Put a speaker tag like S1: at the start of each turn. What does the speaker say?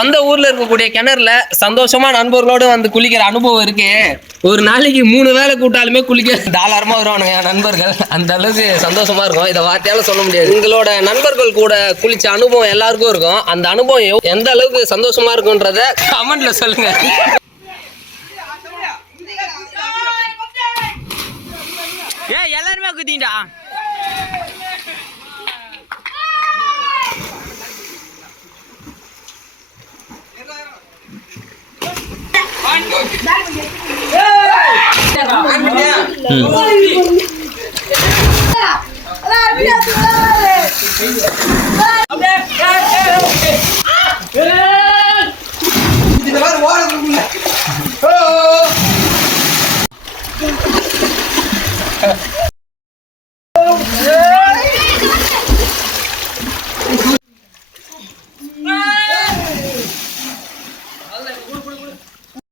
S1: சொந்த ஊர்ல இருக்கக்கூடிய கிணறுல சந்தோஷமா நண்பர்களோட வந்து குளிக்கிற அனுபவம் இருக்கு. ஒரு நாளைக்கு மூணு வேளை கூட்டாலுமே குளிக்க தாராளமா வருவானுங்க நண்பர்கள். அந்த அளவுக்கு சந்தோஷமா இருக்கும். இதை வார்த்தையால சொல்ல முடியாது. உங்களோட நண்பர்கள் கூட குளிச்ச அனுபவம் எல்லாருக்கும் இருக்கும். அந்த அனுபவம் எந்த அளவுக்கு சந்தோஷமா இருக்குன்றத கமெண்ட்ல சொல்லுங்க.
S2: ஏ எல்லாருமே குத்திங்கடா ஓட